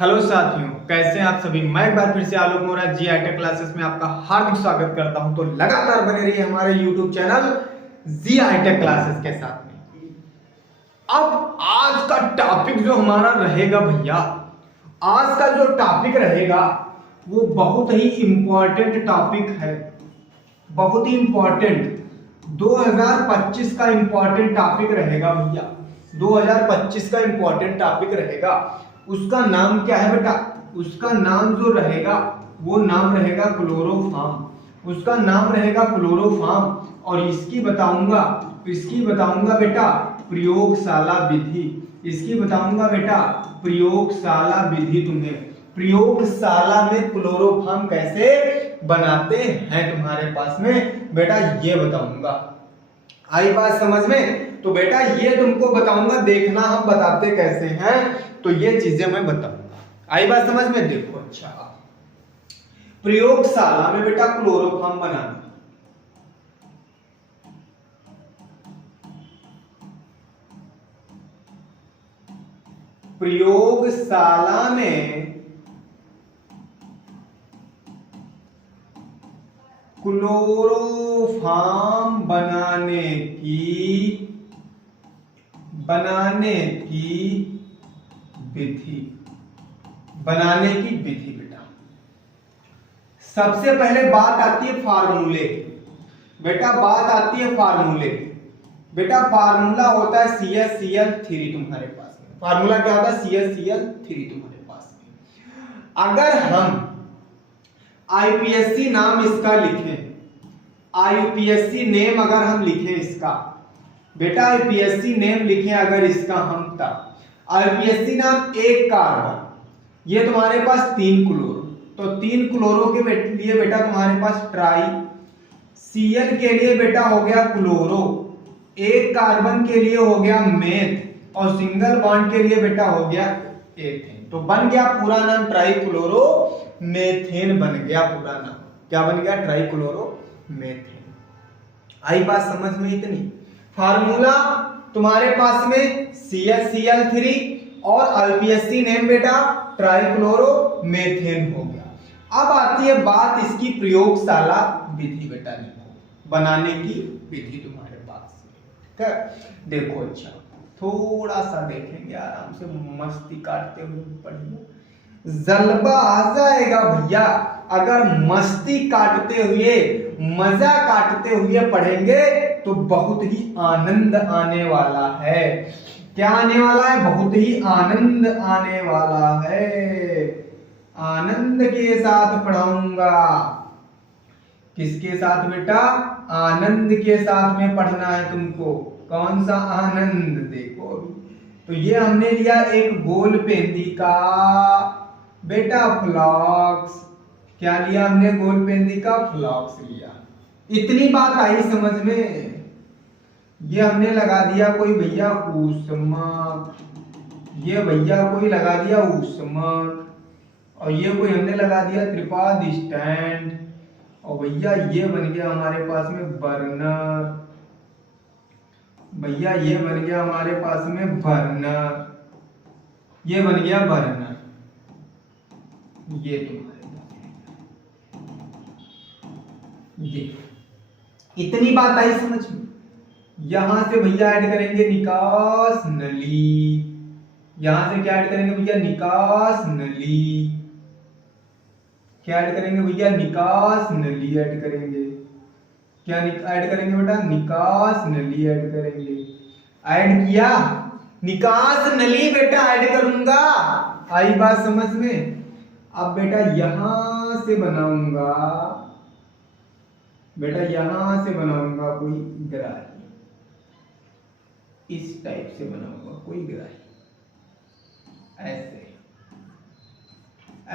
Hello साथियों, कैसे हैं आप सभी। मैं एक बार फिर से आलोक मोरा जी आई टेक क्लासेस में आपका हार्दिक स्वागत करता हूं। तो लगातार बने रहिए हमारे YouTube channel G I Tech Classes के साथ में। अब आज का टॉपिक जो हमारा रहेगा भैया, आज का जो टॉपिक रहेगा वो बहुत ही इंपॉर्टेंट टॉपिक है, बहुत ही इंपॉर्टेंट 2025 का इंपॉर्टेंट टॉपिक रहेगा भैया। 2025 का इंपॉर्टेंट टॉपिक रहेगा। उसका नाम क्या है बेटा? उसका नाम जो रहेगा वो नाम रहेगा क्लोरोफॉर्म। उसका नाम रहेगा क्लोरोफॉर्म और इसकी बताऊंगा बेटा प्रयोगशाला विधि। इसकी बताऊंगा बेटा प्रयोगशाला विधि। तुम्हें प्रयोगशाला में क्लोरोफॉर्म कैसे बनाते हैं तुम्हारे पास में बेटा ये बताऊंगा। आई बात समझ में? तो बेटा ये तुमको बताऊंगा, देखना हम बताते कैसे हैं, तो ये चीजें मैं बताऊंगा। आई बात समझ में? देखो अच्छा, प्रयोगशाला में बेटा क्लोरोफॉर्म बनाना, प्रयोगशाला में क्लोरोफॉर्म बनाने की विधि बेटा। सबसे पहले बात आती है फार्मूले बेटा, बात आती है फार्मूले। बेटा फार्मूला होता है CaCl3 तुम्हारे पास में। फार्मूला क्या होता है? CaCl3 तुम्हारे पास में। अगर हम IUPAC नाम इसका लिखें, IUPAC नेम अगर हम लिखें इसका बेटा, IUPAC नेम लिखें अगर इसका हम, तब IUPAC नाम एक कार्बन, ये तुम्हारे पास 3 क्लोरो, तो 3 क्लोरो के लिए बेटा तुम्हारे पास ट्राई, Cl के लिए बेटा हो गया क्लोरो, एक कार्बन के लिए हो गया मेथ, और सिंगल बॉन्ड के लिए बेटा हो गया एथेन। तो बन गया पूरा नाम ट्राई क्लोरो मेथेन बन गया पूरा नाम। क्या बन गया? Try chloro methane. आई बात समझ में इतनी? फार्मूला तुम्हारे पास में CaCl3 और IUPAC नेम बेटा ट्राइक्लोरो मेथेन हो गया। अब आती है बात इसकी प्रयोगशाला विधि बेटा, लिखो बनाने की विधि तुम्हारे पास ठीक है। देखो अच्छा, थोड़ा सा देखेंगे आराम से, मस्ती काटते हुए पढ़िए, जलवा आ जाएगा भैया अगर मस्ती काटते हुए, मजा काटते हुए पढ़ेंगे तो बहुत ही आनंद आने वाला है। क्या आने वाला है? बहुत ही आनंद आने वाला है। आनंद के साथ पढ़ाऊंगा। किसके साथ बेटा? आनंद के साथ में पढ़ना है तुमको। कौन सा आनंद? देखो तो ये हमने लिया एक गोल पेंदिका बेटा, फ्लॉक्स। क्या लिया हमने? गोल पेंदिका, फ्लॉक्स लिया। इतनी बात आई समझ में? ये हमने लगा दिया कोई भैया ऊष्मक, ये भैया कोई लगा दिया ऊष्मक, और ये कोई हमने लगा दिया त्रिपाद स्टैंड, और भैया ये बन गया हमारे पास में बर्नर। भैया ये बन गया हमारे पास में बर्नर, ये बन गया बर्नर। ये तुम्हारे ये इतनी बात आई समझ में? यहां से भैया ऐड करेंगे निकास नली। यहां से क्या ऐड करेंगे भैया? निकास नली। क्या ऐड करेंगे भैया? निकास नली ऐड करेंगे। क्या ऐड करेंगे बेटा? निकास नली ऐड करेंगे। ऐड किया, निकास नली बेटा ऐड करूंगा। आई बात समझ में? अब बेटा यहां से बनाऊंगा बेटा, यहां से बनाऊंगा कोई ग्राही, इस टाइप से बनाऊंगा कोई ग्राही, ऐसे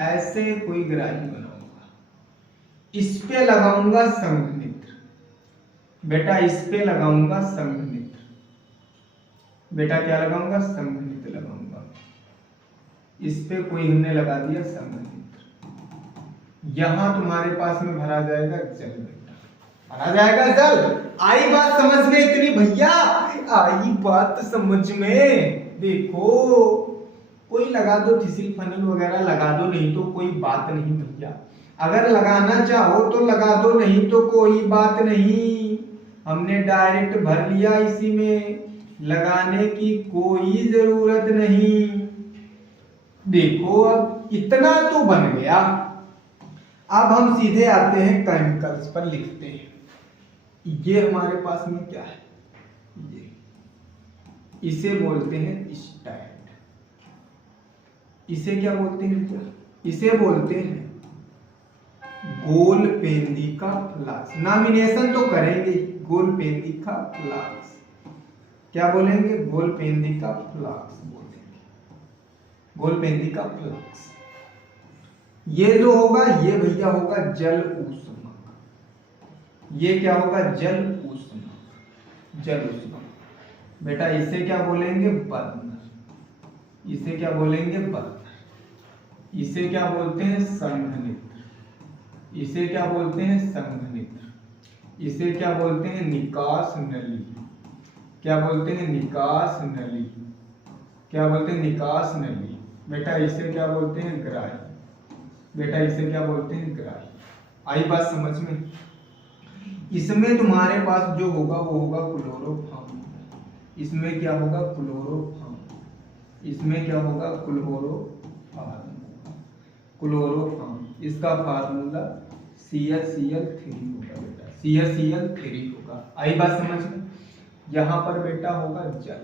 ऐसे कोई ग्राही बनाऊंगा। इस पे लगाऊंगा संघनित्र बेटा, इस पे लगाऊंगा संघनित्र बेटा। क्या लगाऊंगा? संघनित्र लगाऊंगा। इस पे कोई हमने लगा दिया संघनित्र। यहां तुम्हारे पास में भरा जाएगा जल बेटा, भरा जाएगा जल। आई बात समझ में इतनी भैया? आई बात समझ में? देखो कोई लगा दो, थिसिल फनल वगैरह लगा दो, नहीं तो कोई बात नहीं भैया। अगर लगाना चाहो तो लगा दो, नहीं तो कोई बात नहीं। हमने डायरेक्ट भर लिया इसी में, लगाने की कोई जरूरत नहीं। देखो अब इतना तो बन गया। अब हम सीधे आते हैं केमिकल्स पर, लिखते हैं। ये हमारे पास में क्या है, ये इसे बोलते हैं स्टैट। इसे क्या बोलते हैं क्या, इसे बोलते हैं गोलपेंदिका फ्लास्क। नॉमिनेशन तो करेंगे, गोलपेंदिका फ्लास्क। क्या बोलेंगे, गोलपेंदिका फ्लास्क बोलेंगे, गोलपेंदिका फ्लास्क। ये जो होगा ये भैया होगा जल ऊष्मक। ये क्या होगा, जल ऊष्मक, जल ऊष्मक। बेटा इसे क्या बोलेंगे, बर्नर। इसे क्या बोलेंगे, बर्नर। इसे क्या बोलते हैं, संघनित्र। इसे क्या बोलते हैं, संघनित्र। इसे क्या बोलते हैं, निकास नली। क्या बोलते हैं, निकास नली। क्या बोलते हैं, निकास नली। बेटा इसे क्या बोलते हैं, ग्राही। बेटा इसे क्या बोलते हैं, ग्राही। आई बात समझ में। इसमें तुम्हारे पास जो होगा वो होगा क्लोरोफॉर्म। इसमें क्या होगा, क्लोरोफॉर्म। इसमें क्या होगा, क्लोरोफॉर्म। क्लोरोफॉर्म इसका फार्मूला CaCl3 होगा बेटा, CaCl3 होगा। आई बात समझ में। यहाँ पर बेटा होगा जल,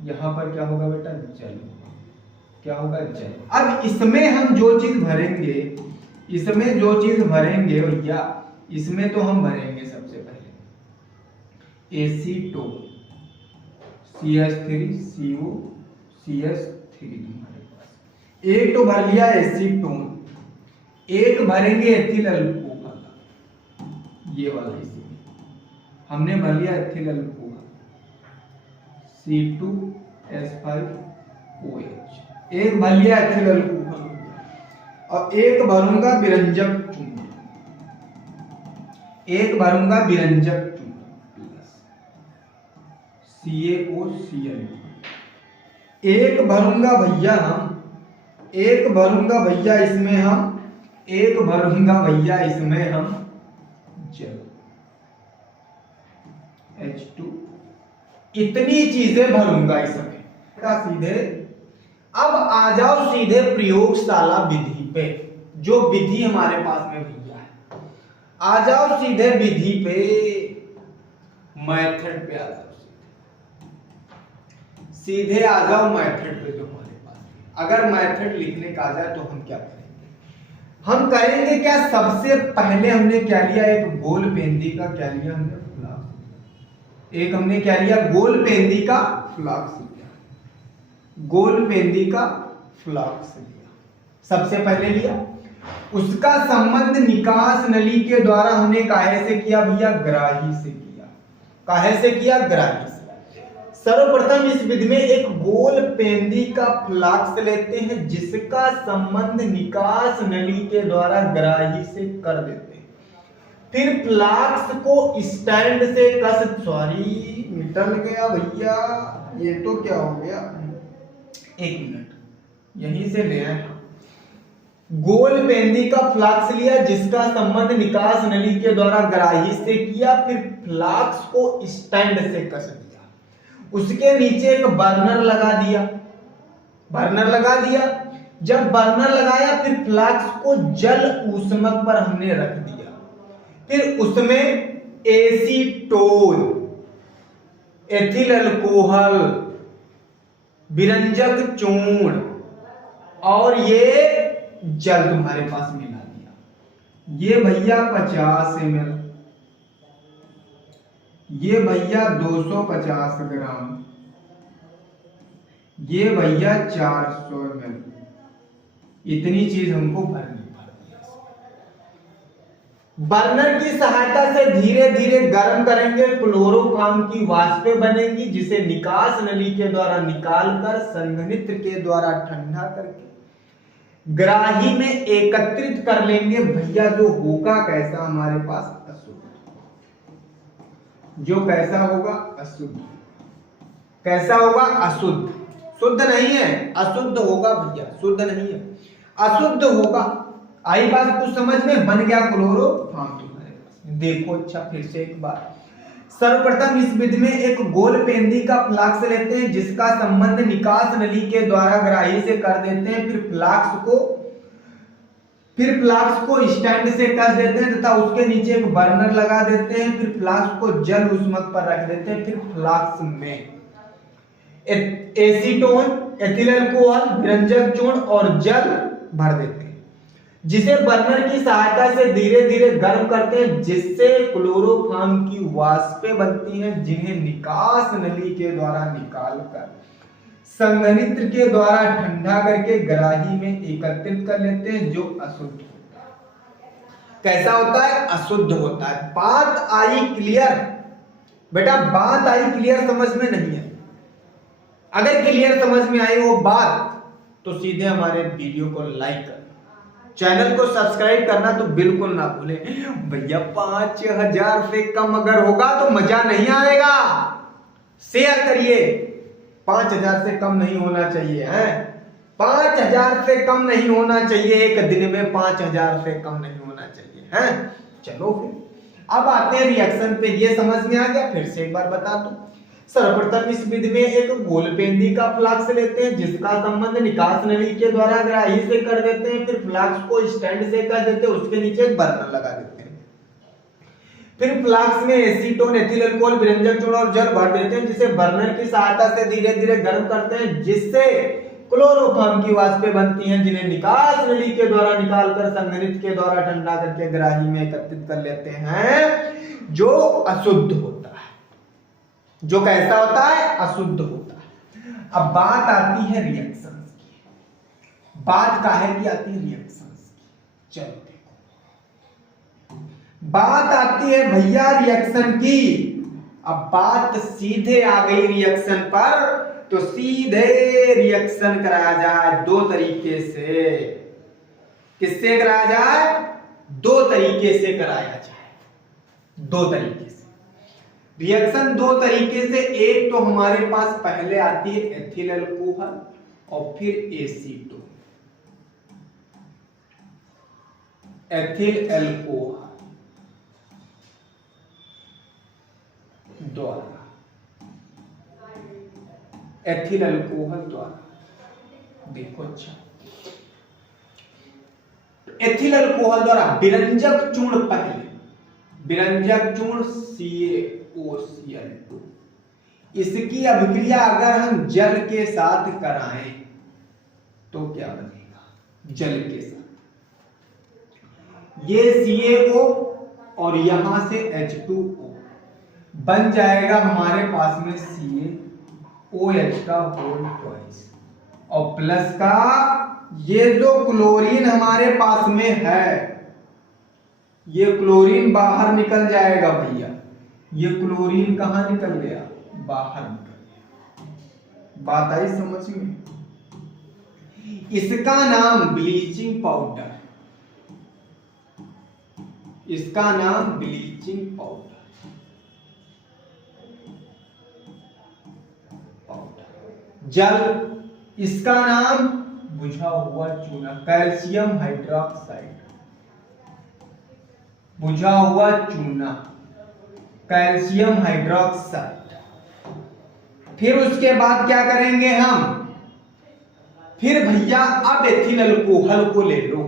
यहाँ पर क्या होगा बेटा, जल। क्या होगा, जल। अब इसमें हम जो चीज भरेंगे, इसमें जो चीज भरेंगे भैया, इसमें तो हम भरेंगे सबसे पहले एसीटोन, CH3CO CH3 हमारे पास। एक तो भर लिया एसीटोन, एक भरेंगे एथिल अल्कोहल, ये वाला इसी हमने भर लिया एथिल अल्कोहल C2H5OH। एक भर लिया एथिल अल्कोहल और एक भरूंगा विरंजक चूर्ण, एक भरूंगा विरंजक चूर्ण CaOCl। एक भरूंगा भैया हम, एक भरूंगा भैया इसमें हम, एक भरूंगा भैया इसमें हम जल H2। इतनी चीजें भरूंगा इसमें सीधे। अब आ जाओ सीधे प्रयोगशाला विधि पे, जो विधि हमारे पास में भैया है। आ जाओ सीधे विधि पे, मेथड पे आ जाओ, सीधे आ जाओ मेथड पे जो हमारे पास है। अगर मेथड लिखने का आ जाए तो हम क्या करेंगे, हम करेंगे क्या, सबसे पहले हमने क्या लिया, एक गोलपेंदी का क्या लिया हमने, फ्लास्क। एक हमने क्या लिया, गोलपेंदी का फ्लास्क लिया, गोलपेंदी का फ्लास्क लिया, सबसे पहले लिया। उसका संबंध निकास नली के द्वारा हमने काहे से किया भैया, ग्राही से किया। काहे से किया, ग्राही से। सर्वप्रथम इस विधि में एक गोलपेंदी का फ्लास्क लेते हैं, जिसका संबंध निकास नली के द्वारा ग्राही से कर देते हैं। फिर फ्लास्क को स्टैंड से कस, सॉरी निकल गया भैया, ये तो क्या हो गया, एक मिनट यहीं से ले आए। गोलपेंदी का फ्लास्क लिया, जिसका संबंध निकास नली के द्वारा ग्राही से किया, फिर फ्लास्क को स्टैंड से कस दिया। उसके नीचे एक बर्नर लगा दिया, बर्नर लगा दिया। जब बर्नर लगाया फिर फ्लास्क को जल ऊष्मक पर हमने रख दिया। फिर उसमें एसीटोन, एथिल अल्कोहल, विरंजक चूर्ण और ये जल तुम्हारे पास मिला दिया। ये भैया 50 ml, ये भैया 250 ग्राम, ये भैया 400 ml। इतनी चीज हमको भरनी पड़ती है। बर्नर की सहायता से धीरे धीरे गर्म करेंगे, क्लोरोफॉर्म की वाष्पें बनेंगी, जिसे निकास नली के द्वारा निकालकर संघनित्र के द्वारा ठंडा करके ग्राही में एकत्रित कर लेंगे। भैया जो होगा कैसा हमारे पास, अशुद्ध। जो कैसा होगा, अशुद्ध। कैसा होगा, अशुद्ध। शुद्ध नहीं है, अशुद्ध होगा भैया, शुद्ध नहीं है, अशुद्ध होगा। आई बात कुछ समझ में, बन गया क्लोरोफॉर्म तुम्हारे पास। देखो अच्छा फिर से एक बार, सर्वप्रथम इस विधि में एक गोल पेंदी का फ्लाक्स लेते हैं जिसका संबंध निकास नली के द्वारा ग्राही से कर देते हैं, फिर फ्लास्क को स्टैंड से कस देते हैं तथा उसके नीचे एक बर्नर लगा देते हैं, फिर फ्लास्क को जल उष्मक पर रख देते हैं, फिर फ्लास्क में एसीटोन, एथिल अल्कोहल, विरंजक चूर्ण और जल भर देते हैं, जिसे बर्नर की सहायता से धीरे धीरे गर्म करते हैं, जिससे क्लोरोफॉर्म की वाष्पें बनती हैं, जिन्हें निकास नली के द्वारा निकालकर संघनित्र के द्वारा ठंडा करके ग्राही में एकत्रित कर लेते हैं, जो अशुद्ध होता है। कैसा होता है? अशुद्ध होता है। बात आई क्लियर? बेटा बात आई क्लियर? समझ में नहीं है? अगर क्लियर समझ में आई वो बात तो सीधे हमारे वीडियो को लाइक कर, चैनल को सब्सक्राइब करना तो बिल्कुल ना भूले। भैया 5000 से कम अगर होगा तो मजा नहीं आएगा, शेयर करिए। 5000 से कम नहीं होना चाहिए है, 5000 से कम नहीं होना चाहिए, एक दिन में 5000 से कम नहीं होना चाहिए है। चलो फिर अब आते हैं रिएक्शन पे। ये समझ में आ गया? फिर से एक बार बता दूं, सर्वप्रथम इस विधि में एक गोलपेंदी का फ्लास्क लेते हैं जिसका संबंध निकास नली के द्वारा ग्राही से कर देते हैं, फिर फ्लास्क को स्टैंड से कर देते हैं, उसके नीचे एक बर्नर लगा देते हैं, फिर फ्लास्क में एसीटोन, एथिल अल्कोहल, विरंजक चूर्ण और जल भर देते हैं, जिसे बर्नर की सहायता से धीरे धीरे गर्म करते हैं, जिससे क्लोरोफॉर्म की वाष्पें बनती हैं, जिन्हें निकास नली के द्वारा निकालकर संघनित्र के द्वारा ठंडा करके ग्राही में एकत्रित कर लेते हैं, जो अशुद्ध होता है। जो कैसा होता है? अशुद्ध होता है। अब बात आती है रिएक्शंस की। बात काहे की आती है? रिएक्शंस की। चलो देखो, बात आती है भैया रिएक्शन की। अब बात सीधे आ गई रिएक्शन पर, तो सीधे रिएक्शन कराया जाए दो तरीके से। किससे कराया जाए? दो तरीके से कराया जाए, दो तरीके से। रिएक्शन दो तरीके से, एक तो हमारे पास पहले आती है एथिल अल्कोहल और फिर एसीटोन। एथिल अल्कोहल द्वारा, एथिल अल्कोहल द्वारा देखो अच्छा, एथिल अल्कोहल द्वारा विरंजक चूर्ण पहले, विरंजक चूर्ण CaOCl2, इसकी अभिक्रिया अगर हम जल के साथ कराएं तो क्या बनेगा? जल के साथ ये CaO और यहां से H2O बन जाएगा हमारे पास में CaOH का होल ट्वाइस, और प्लस का ये जो क्लोरीन हमारे पास में है, ये क्लोरीन बाहर निकल जाएगा भैया। ये क्लोरीन कहां निकल गया? बाहर निकल गया। बात आई समझ में? इसका नाम ब्लीचिंग पाउडर, इसका नाम ब्लीचिंग पाउडर, जल, इसका नाम बुझा हुआ चूना, कैल्शियम हाइड्रोक्साइड, बुझा हुआ चूना, कैल्शियम हाइड्रोक्साइड। फिर उसके बाद क्या करेंगे हम? फिर भैया अब एथिल अल्कोहल को ले लो,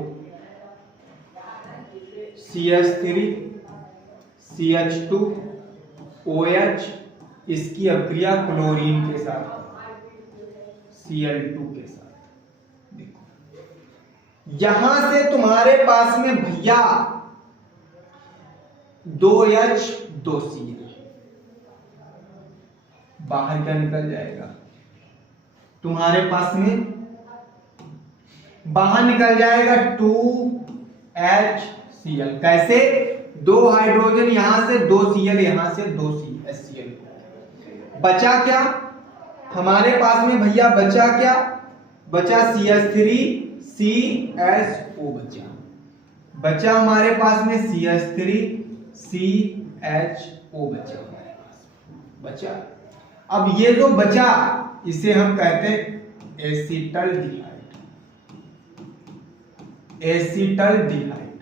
CH3 CH2 OH, इसकी अभिक्रिया क्लोरीन के साथ, Cl2 के साथ। देखो यहां से तुम्हारे पास में भैया 2H 2Cl बाहर क्या निकल जाएगा? तुम्हारे पास में बाहर निकल जाएगा 2HCl। कैसे? 2 हाइड्रोजन यहां से, 2 Cl यहां से, 2 HCl। बचा क्या हमारे पास में भैया? बचा क्या? बचा CH3 CHO बचा, बचा हमारे पास में CH3 CHO बचा हमारे पास बचा। अब ये जो बचा इसे हम कहते हैं एसिटल्डिहाइड, एसिटल्डिहाइड।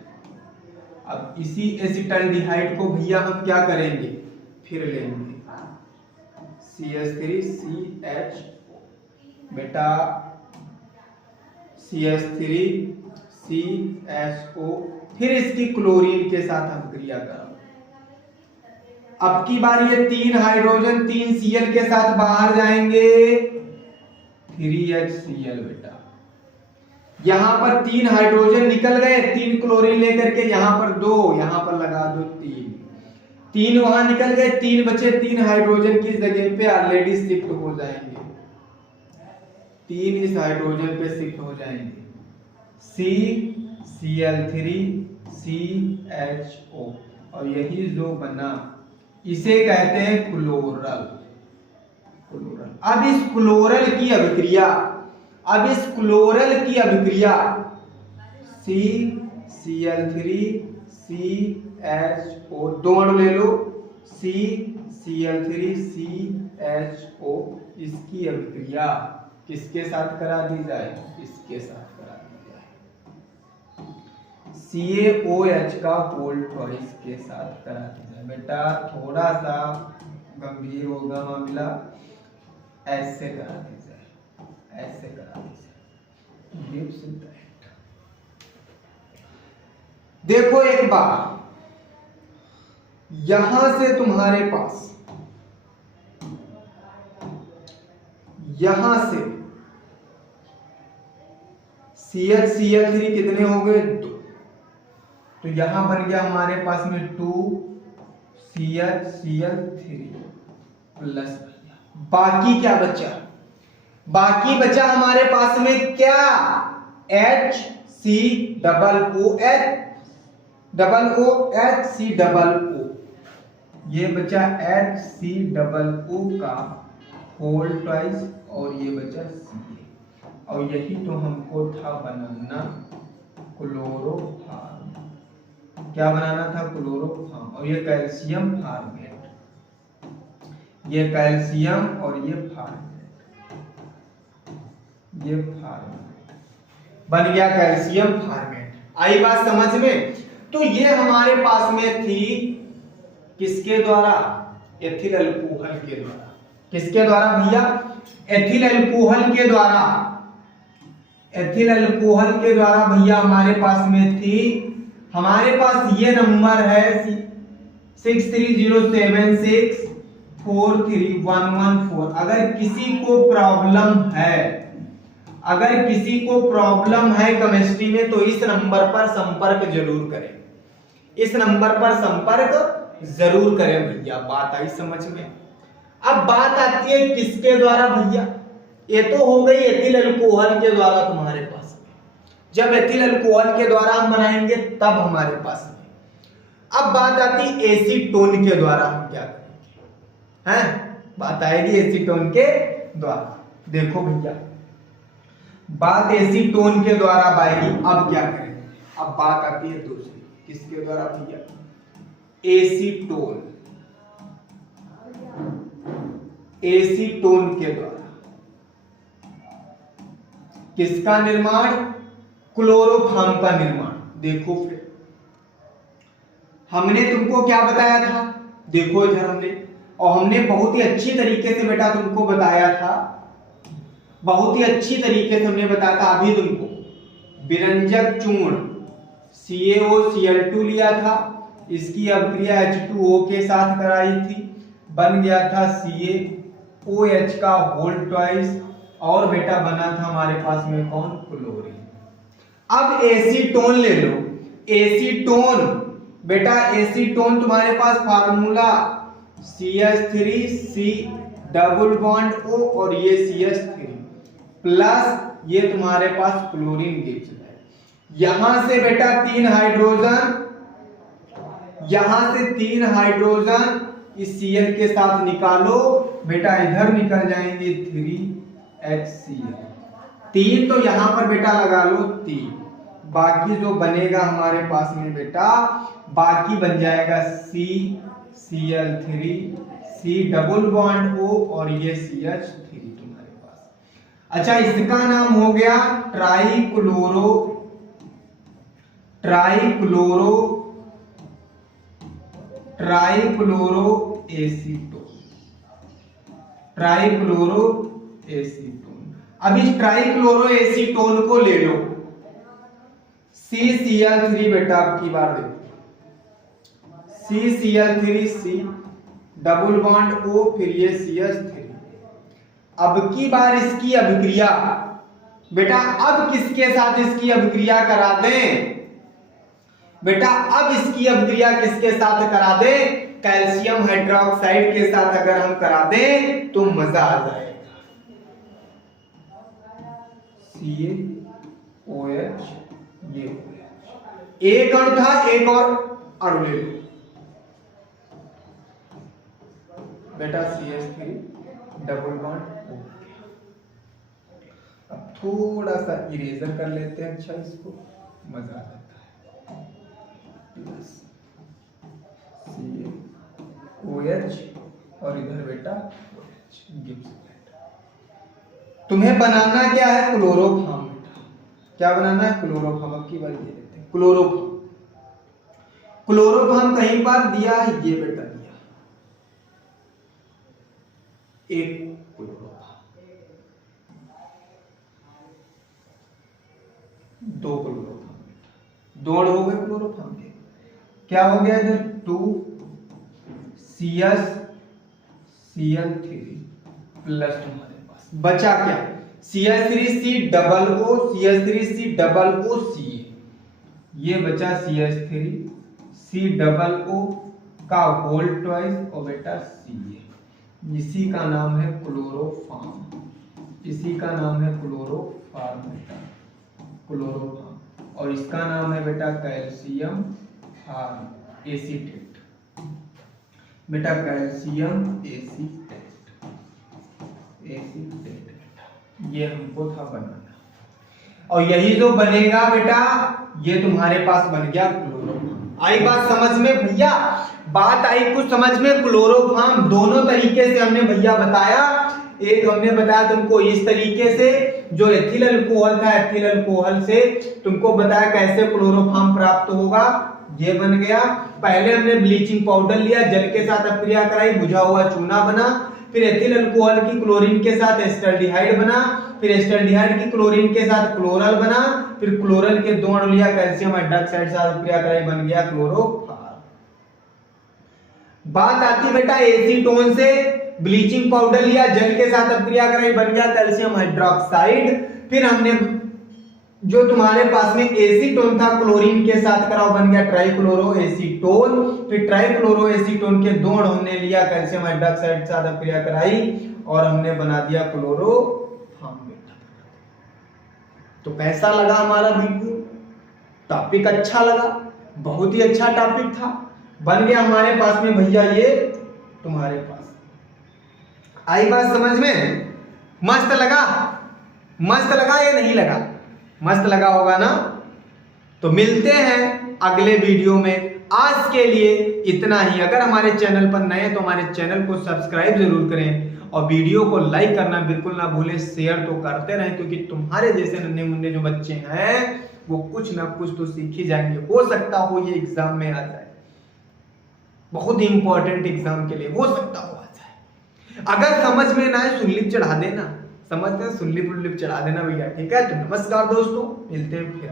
अब इसी एसिटल्डिहाइड को भैया हम क्या करेंगे, फिर लेंगे CH3CHO, बेटा CH3CHO, फिर इसकी क्लोरीन के साथ हम क्रिया करेंगे। अब की बार ये 3 हाइड्रोजन 3 Cl के साथ बाहर जाएंगे, 3HCl बेटा। यहां पर 3 हाइड्रोजन निकल गए, 3 क्लोरीन लेकर के, यहां पर 2, यहां पर लगा दो 3 वहां निकल गए, 3 बचे, 3 हाइड्रोजन की जगह पे ऑलरेडी शिफ्ट हो जाएंगे, 3 इस हाइड्रोजन पे शिफ्ट हो जाएंगे, CCl3CHO, और यही जो बना इसे कहते हैं क्लोरल। अब इस क्लोरल की अभिक्रिया, CCl3CHO, दोनों ले लो, CCl3CHO, इसकी अभिक्रिया किसके साथ करा दी जाए, इसके साथ करा दी जाए, CaOH का होल ट्वाइस के साथ करा दी जाए। बेटा थोड़ा सा गंभीर होगा मामला, ऐसे करा दी जाए, ऐसे करा दी जाए। देखो एक बार, यहां से तुम्हारे पास, यहां से CH3 कितने हो गए, 2, तो यहां बन गया हमारे पास में 2CH3 प्लस, बाकी क्या बचा, बाकी बचा हमारे पास में क्या, HCOOHCOO, ये बचा HCOO का होल ट्वाइस, और ये बचा Ca, और यही तो हमको था बनाना क्लोरोफॉर्म। क्या बनाना था, क्लोरोफॉर्म। और ये कैल्शियम फार्मेट, ये कैल्शियम और ये फार्मेट, ये फार्मेट बन गया कैल्शियम फार्मेट। आई बात समझ में। तो ये हमारे पास में थी किसके द्वारा, एथिल अल्कोहल के द्वारा। किसके द्वारा भैया, एथिल अल्कोहल के द्वारा, एथिल अल्कोहल के द्वारा भैया हमारे पास में थी। हमारे पास ये नंबर है 63076431114। अगर किसी को प्रॉब्लम है, अगर किसी को प्रॉब्लम है केमिस्ट्री में, तो इस नंबर पर संपर्क जरूर करें, इस नंबर पर संपर्क जरूर करें भैया। बात आई समझ में। अब बात आती है किसके द्वारा भैया, ये तो हो गई एथिल अल्कोहल के द्वारा तुम्हारे पास में। जब एथिल अल्कोहल के द्वारा हम बनाएंगे तब हमारे पास में। अब बात आती एसीटोन के द्वारा हम क्या करेंगे, हैं? बात आएगी एसीटोन के द्वारा। देखो भैया बात एसीटोन के द्वारा आएगी। अब क्या करेंगे, अब बात आती है दूसरी, किसके द्वारा भैया, एसीटोन, एसीटोन के द्वारा। किसका निर्माण, क्लोरोफॉर्म का निर्माण। देखो फिर हमने तुमको क्या बताया था, देखो इधर हमने, और हमने बहुत ही अच्छी तरीके से बेटा तुमको बताया था, बहुत ही अच्छी तरीके से हमने बताया था। अभी तुमको विरंजक चूर्ण CaOCl2 लिया था, इसकी अभिक्रिया H2O के साथ कराई थी, बन गया था CaOH का होल ट्वाइस, और बेटा बना था हमारे पास में कौन, क्लोरीन। अब एसीटोन ले लो, एसीटोन बेटा, एसीटोन तुम्हारे पास formula CH3C double bond O, और ये CH3 प्लस ये तुम्हारे पास क्लोरीन गिव्स है। यहां से बेटा 3 हाइड्रोजन, यहां से 3 हाइड्रोजन इस Cl के साथ निकालो बेटा, इधर निकल जाएंगे 3HCl। 3 तो यहां पर बेटा लगा लो 3, बाकी जो बनेगा हमारे पास में बेटा, बाकी बन जाएगा CCl3C डबल बॉन्ड O, और ये CH3 तुम्हारे पास। अच्छा, इसका नाम हो गया ट्राइक्लोरो एसीटोन। अब इस ट्राइक्लोरो एसीटोन को ले लो, CCl3 बेटा, आपकी बार देखो, CCl3 C double bond O, फिर ये CH3। अब की बार इसकी अभिक्रिया बेटा, अब किसके साथ इसकी अभिक्रिया करा दें बेटा, अब इसकी अभिक्रिया किसके साथ करा दें? कैल्शियम हाइड्रोक्साइड के साथ अगर हम करा दें तो मजा आ जाएगा। CaOH, ये एक अणु था, एक और अणु ले लो बेटा, CH3 डबल बॉन्ड O। अब थोड़ा सा इरेजर कर लेते हैं, अच्छा इसको मजा आ जाता है। प्लस CaOH और इधर बेटा OH, गिब्स। तुम्हें बनाना क्या है? क्लोरोफॉर्म बेटा। क्या बनाना है? क्लोरोफॉर्म। अब की बार ये लेते हैं क्लोरोफॉर्म कहीं पर दिया है, ये बेटा दिया एक क्लोरोफॉर्म, दो क्लोरोफॉर्म, दो अणु हो गए क्लोरोफॉर्म के। क्या हो गया इधर? 2CH3 प्लस तुम्हारे पास बचा क्या? CH3C double O, CH3C double O C, ये बचा CH3C डबल O का होल ट्वाइस और बेटा C, इसी का नाम है क्लोरोफॉर्म, इसी का नाम है क्लोरोफॉर्म बेटा, क्लोरोफॉर्म। और इसका नाम है बेटा कैल्शियम एसीटेट बेटा, कैल्शियम एसीटेट। ये हमको था बनाना, और यही जो बनेगा बेटा, ये तुम्हारे पास बन गया क्लोरोफॉर्म। आई बात समझ में भैया? बात आई कुछ समझ में? क्लोरोफॉर्म दोनों तरीके से हमने भैया बताया। एक हमने बताया तुमको इस तरीके से, जो एथिल अल्कोहल था, एथिल अल्कोहल से तुमको बताया कैसे क्लोरोफॉर्म प्राप्त होगा, ये बन गया। पहले हमने ब्लीचिंग पाउडर लिया, जल के साथ अपक्रिया कराई, बुझा हुआ चूना बना, फिर एथिल अल्कोहल की क्लोरीन के साथ एस्टल्डिहाइड बना, फिर एस्टल्डिहाइड की क्लोरीन के साथ क्लोरल बना, फिर क्लोरल के दो अणु लिया, कैल्शियम हाइड्रोक्साइड से अपक्रिया कराई, बन गया क्लोरोफॉर्म। बात आती बेटा एसीटोन से, ब्लीचिंग पाउडर लिया, जल के साथ अपक्रिया कराई, बन गया कैल्शियम हाइड्रोक्साइड। फिर हमने जो तुम्हारे पास में एसीटोन था, क्लोरीन के साथ कराओ, बन गया ट्राइक्लोरो एसीटोन। फिर ट्राइक्लोरो एसीटोन के दो अणु हमने लिया, कैल्शियम हाइड्रोक्साइड के साथ अपक्रिया कराई और हमने बना दिया क्लोरोफॉर्म बेटा। तो कैसा लगा हमारा वीडियो? टॉपिक अच्छा लगा? बहुत ही अच्छा टॉपिक था। बन गया हमारे पास में भैया ये तुम्हारे पास। आई बात समझ में? मस्त लगा? मस्त लगा या नहीं लगा? मस्त लगा होगा ना? तो मिलते हैं अगले वीडियो में। आज के लिए इतना ही। अगर हमारे चैनल पर नए हैं तो हमारे चैनल को सब्सक्राइब जरूर करें और वीडियो को लाइक करना बिल्कुल ना भूलें, शेयर तो करते रहें, क्योंकि तुम्हारे जैसे नन्हे मुन्ने जो बच्चे हैं वो कुछ ना कुछ तो सीख ही जाएंगे। हो सकता हो ये एग्जाम में आ जाए, बहुत ही इंपॉर्टेंट एग्जाम के लिए हो सकता हो आ जाए। अगर समझ में ना आए सुनलिप चढ़ा देना, समझते हैं सुनलिप चढ़ा देना भैया, ठीक है? तो नमस्कार दोस्तों, मिलते हैं फिर।